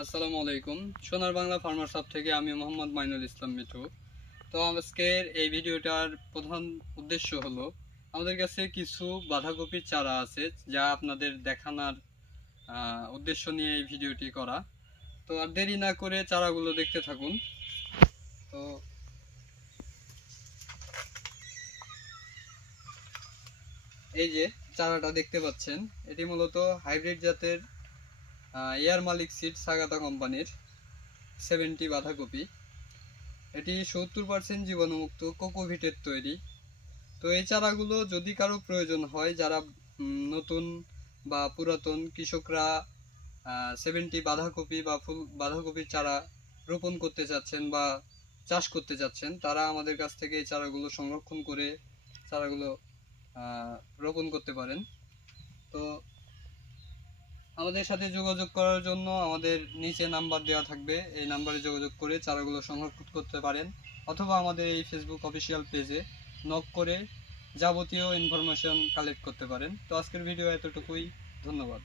আসসালামু আলাইকুম। সোনার বাংলা ফার্মার শপ থেকে আমি মোহাম্মদ মাইনুল ইসলাম মিঠু। তো আজকের এই ভিডিওটার প্রধান উদ্দেশ্য হলো, আমাদের কাছে কিছু বাঁধাকপির চারা আছে যা আপনাদের দেখানোর উদ্দেশ্য নিয়ে এই ভিডিওটি করা। তো আর দেরি না করে চারাগুলো দেখতে থাকুন। তো এই যে চারাটা দেখতে পাচ্ছেন, এটি মূলত হাইব্রিড জাতের এয়ার মালিক সিড সাগাতা কোম্পানির 70 বাঁধাকপি। এটি 70% জীবাণুমুক্ত কোকোভিটের তৈরি। তো এই চারাগুলো যদি কারো প্রয়োজন হয়, যারা নতুন বা পুরাতন কৃষকরা 70 বাঁধাকপি বা ফুল বাঁধাকপির চারা রোপণ করতে চাচ্ছেন বা চাষ করতে চাচ্ছেন, তারা আমাদের কাছ থেকে এই চারাগুলো সংরক্ষণ করে চারাগুলো রোপণ করতে পারেন। তো আমাদের সাথে যোগাযোগ করার জন্য আমাদের নিচে নাম্বার দেওয়া থাকবে, এই নাম্বারে যোগাযোগ করে চারাগুলো সংরক্ষণ করতে পারেন, অথবা আমাদের এই ফেসবুক অফিসিয়াল পেজে নক করে যাবতীয় ইনফরমেশন কালেক্ট করতে পারেন। তো আজকের ভিডিও এতটুকুই, ধন্যবাদ।